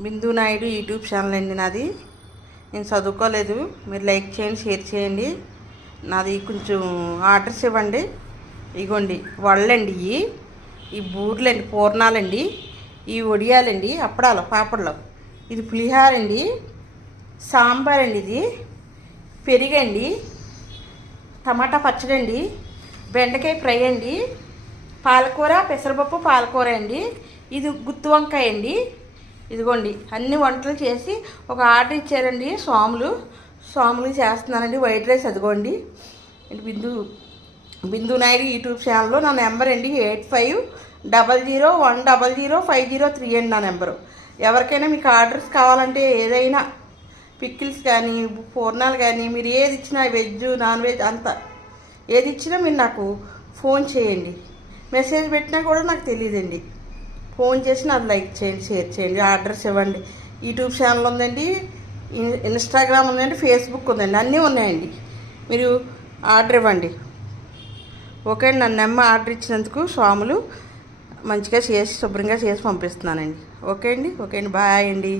బిందు Naidu YouTube channel అండి నాది. నేను చదువుకోలేదు, మీరు లైక్ చేయండి, షేర్ చేయండి. నాది కొంచెం ఆర్డర్స్ ఇవ్వండి. ఇగోండి వడలండి, ఈ బూర్లండి, పూర్ణాలండి, ఈ వడియాలండి, అప్పడాలు, పాపడలు, ఇది పులిహార అండి, సాంబార్ అండి, ఇది పెరిగండి, టమాటా పచ్చడి అండి, బెండకాయ ఫ్రై అండి, పాలకూర, పెసరపప్పు పాలకూర అండి, ఇది గుత్తి వంకాయ అండి. ఇదిగోండి అన్ని వంటలు చేసి ఒక ఆర్డర్ ఇచ్చారండి స్వాములు చేస్తున్నానండి. వైట్ రైస్ అదిగోండి. బిందు నాయుడు యూట్యూబ్ ఛానల్లో నా నెంబర్ అండి 8500100503 అండి నా నెంబరు. ఎవరికైనా మీకు ఆర్డర్స్ కావాలంటే, ఏదైనా పిక్కిల్స్ కానీ, పూర్ణాలు కానీ, మీరు ఏది ఇచ్చినా, వెజ్ నాన్ వెజ్ అంతా ఏది ఇచ్చినా మీరు నాకు ఫోన్ చేయండి. మెసేజ్ పెట్టినా కూడా నాకు తెలియదండి. ఫోన్ చేసి నాకు లైక్ చేయండి, షేర్ చేయండి, ఆర్డర్స్ ఇవ్వండి. యూట్యూబ్ ఛానల్ ఉందండి, ఇన్స్టాగ్రామ్ ఉందండి, ఫేస్బుక్ ఉందండి, అన్నీ ఉన్నాయండి. మీరు ఆర్డర్ ఇవ్వండి. ఓకే అండి. నన్ను నెమ్మ ఆర్డర్ ఇచ్చినందుకు స్వాములు మంచిగా చేసి శుభ్రంగా చేసి పంపిస్తున్నానండి. ఓకే అండి. బాయ్ అండి.